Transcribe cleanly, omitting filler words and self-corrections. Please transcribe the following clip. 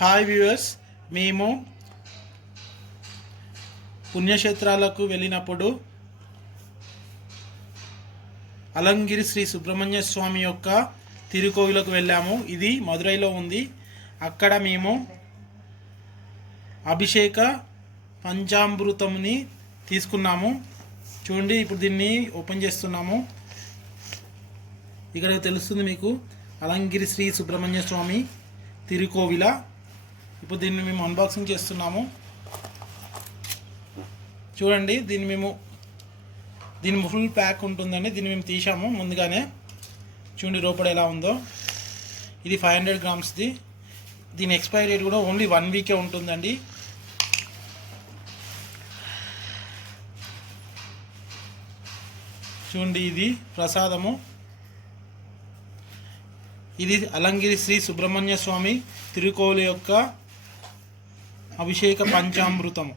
Hi viewers, మేము పుణ్యక్షేత్రాలకు వెళ్ళినప్పుడు అలంగిరి శ్రీ సుబ్రహ్మణ్య స్వామి యొక్క తిరుకోవిలకు వెళ్ళాము. ఇది మదురైలో ఉంది. అక్కడ మేము అభిషేక పంచామృతంని తీసుకున్నాము. చూడండి, ఇప్పుడు దీన్ని ఓపెన్ చేస్తున్నాము. ఇక్కడ తెలుస్తుంది మీకు అలంగిరి శ్రీ సుబ్రహ్మణ్య స్వామి తిరుకోవిల. ఇప్పుడు దీన్ని మేము అన్బాక్సింగ్ చేస్తున్నాము. చూడండి, దీని ఫుల్ ప్యాక్ ఉంటుందండి. దీన్ని మేము తీసాము ముందుగానే. చూడండి లోపల ఎలా ఉందో. ఇది 500 గ్రామ్స్ది. దీని ఎక్స్పైరీ డేట్ కూడా ఓన్లీ 1 వీకే ఉంటుందండి. చూడండి, ఇది ప్రసాదము. ఇది అలంగిరి శ్రీ సుబ్రహ్మణ్య స్వామి తిరుకోవిల యొక్క అభిషేక పంచామృతము.